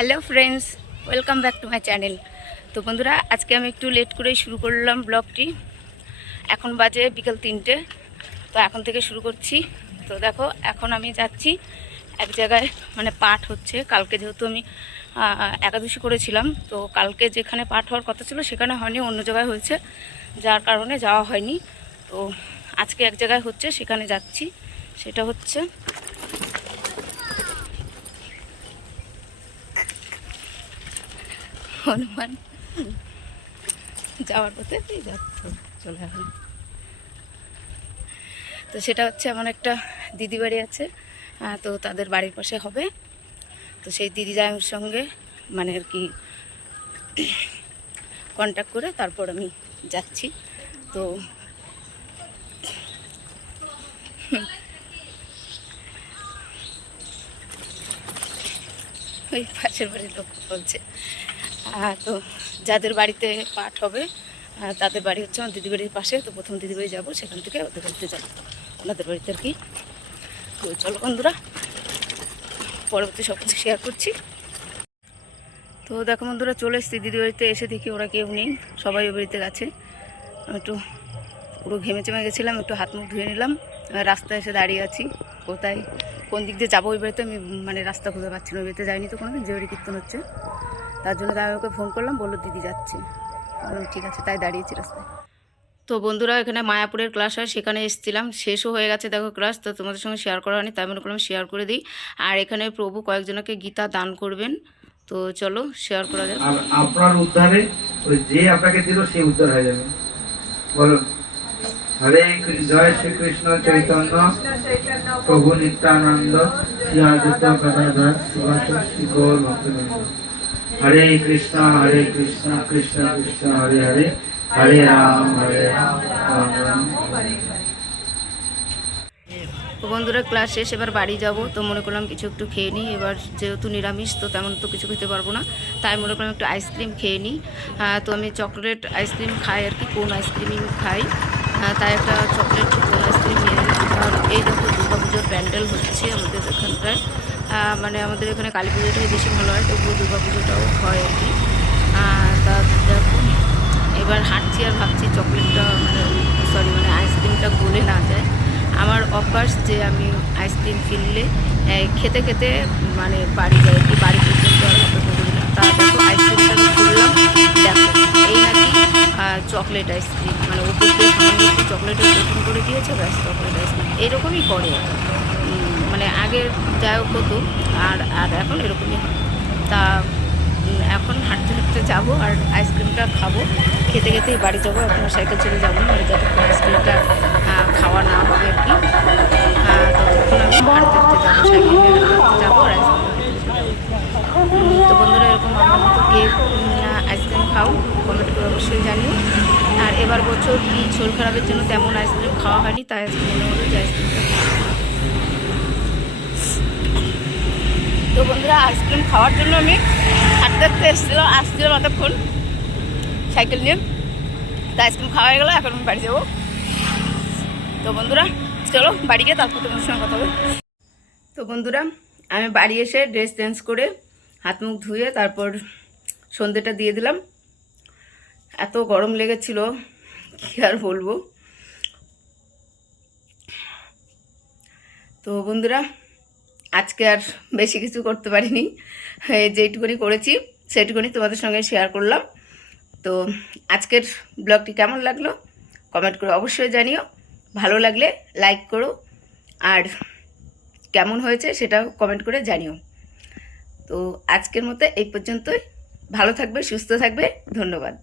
Hello friends, welcome back to my channel. তো বন্ধুরা, আজকে আমি একটু লেট করেই শুরু করলাম ব্লগটি। এখন বাজে বিকেল তিনটে, তো এখন থেকে শুরু করছি। তো দেখো, এখন আমি যাচ্ছি। এক জায়গায় মানে পাঠ হচ্ছে। কালকে যেহেতু আমি একাদশী করেছিলাম, তো কালকে যেখানে পাঠ হওয়ার কথা ছিল, সেখানে হয়নি, অন্য জায়গায় হয়েছে। যার কারণে যাওয়া হয়নি। তো আজকে এক জায়গায় হচ্ছে, সেখানে যাচ্ছি। সেটা হচ্ছে হনুমান। যাওয়ার পথে যাচ্ছ চলে এখন তো সেটা হচ্ছে আমার একটা দিদি বাড়ি আছে তো তাদের বাড়ির পাশে হবে। তো সেই দিদি জায়ের সঙ্গে মানে আর কি কন্ট্যাক্ট করে তারপর আমি যাচ্ছি। তো ওই পাশের বাড়ির লোক বলছে তো যাদের বাড়িতে পাঠ হবে আহ, তাদের বাড়ি হচ্ছে আমার দিদি বাড়ির পাশে তো প্রথম দিদি বাড়ি যাব সেখান থেকে ওদের বাড়িতে যাব। ওনাদের বাড়িতে আর কি। তো চলো বন্ধুরা পরবর্তী সব কিছু শেয়ার করছি। তো দেখো বন্ধুরা চলে এসেছি দিদি বাড়িতে এসে দেখি ওরা কেউ নেই সবাই ওই বাড়িতে গেছে একটু পুরো ঘেমে চেমে গেছিলাম একটু হাত মুখ ধুয়ে নিলাম রাস্তায় এসে দাঁড়িয়ে আছি। কোথায় কোন দিক দিয়ে যাব ওই বাড়িতে আমি মানে রাস্তা খুঁজে পাচ্ছি না ওই বাড়িতে যাইনি তো কোনোদিন যে বাড়ি কীর্তন হচ্ছে। তার জন্য তাই ওকে ফোন করলাম বলল দিদি যাচ্ছে। বললাম ঠিক আছে। তাই দাঁড়িয়েছি রাস্তায়। তো বন্ধুরা এখানে মায়াপুরের ক্লাস হয় সেখানে এসেছিলাম। শেষও হয়ে গেছে দেখো ক্লাস তো তোমাদের সঙ্গে শেয়ার করা হয়নি তাই মনে করলাম শেয়ার করে দিই। আর এখানে প্রভু কয়েকজনকে গীতা দান করবেন। তো চলো শেয়ার করা যাক। আর আপনার উদ্ধারে ওই যে আপনাকে দিল সেই উদ্ধার হয়ে যাবে। বলুন। হরে জয় শ্রীকৃষ্ণ চৈতন্য। প্রভু নিত্যানন্দ শ্রী আদিত্য গদাধর শ্রী গৌর ভক্তবৃন্দ। হরে কৃষ্ণ হরে কৃষ্ণ কৃষ্ণ কৃষ্ণ, হরে হরে হরে রাম হরে রাম রাম। তো বন্ধুরা ক্লাস শেষ, এবার বাড়ি যাব। তো মনে করলাম কিছু একটু খেয়ে নিই। এবার যেহেতু নিরামিষ, তো তেমন তো কিছু খেতে পারব না। তাই মনে করলাম একটু আইসক্রিম খেয়ে নিই। তো আমি চকলেট আইসক্রিম খাই আর কি কোন আইসক্রিমই খাই। তাই একটা চকলেট কোন আইসক্রিম নিয়ে আর এই দেখো দুর্গা পুজোর প্যান্ডেল হচ্ছে আমাদের এখানটায়। মানে আমাদের এখানে কালী পুজোটাই বেশি ভালো হয়, তবুও দুর্গা পুজোটাও হয় আর কি। তা দেখো এবার হাঁটছি আর ভাবছি চকলেটটা মানে সরি মানে আইসক্রিমটা গলে না যায়। আমার অভ্যাস যে আমি আইসক্রিম কিনলে খেতে খেতে মানে বাড়ি যাই কি বাড়ি পর্যন্ত আর অপেক্ষা করি না। তা আইসক্রিমটা দেখো, এই চকলেট আইসক্রিম মানে সামান্য একটু চকলেটের করে দিয়েছে, ব্যাস, চকলেট আইসক্রিম এরকমই করে। মানে আগে যাই হতো আর আর এখন এরকমই হয়। তা এখন হাঁটতে হাঁটতে যাব আর আইসক্রিমটা খাব। খেতে খেতেই বাড়ি যাব এখন সাইকেল চলে যাব না যতক্ষণ আইসক্রিমটা খাওয়া না হবে আর কি ততক্ষণ আমি হাঁটতে যাব যাব আর উম, তো বন্ধুরা এরকম আমার মতো কে আইসক্রিম খাও কমেন্ট করে অবশ্যই জানিও। আর এবার বছর শরীর খারাপের জন্য তেমন আইসক্রিম খাওয়া হয়নি তাই যে আইসক্রিমটা তো বন্ধুরা, আইসক্রিম খাওয়ার জন্য আমি হাঁটতে হাঁটতে এসেছিলাম আসছিলাম এতক্ষণ সাইকেল নিয়ে। তো আইসক্রিম খাওয়া হয়ে গেলো, এখন আমি বাড়ি যাব। তো বন্ধুরা, চলো বাড়ি গিয়ে তারপর তোমার সঙ্গে কথা হবে তো বন্ধুরা, আমি বাড়ি এসে ড্রেস চেঞ্জ করে হাত মুখ ধুয়ে তারপর সন্ধেটা দিয়ে দিলাম। এত গরম লেগেছিল, কী আর বলব। তো বন্ধুরা আজকে আর বেশি কিছু করতে পারিনি। যেটুকুনি করেছি সেটুকুনি তোমাদের সঙ্গে শেয়ার করলাম। তো আজকের ব্লগটি কেমন লাগল? কমেন্ট করে অবশ্যই জানিও। ভালো লাগলে লাইক করো। আর কেমন হয়েছে সেটাও কমেন্ট করে জানিও। তো আজকের মতো এই পর্যন্তই। ভালো থাকবে, সুস্থ থাকবে। ধন্যবাদ।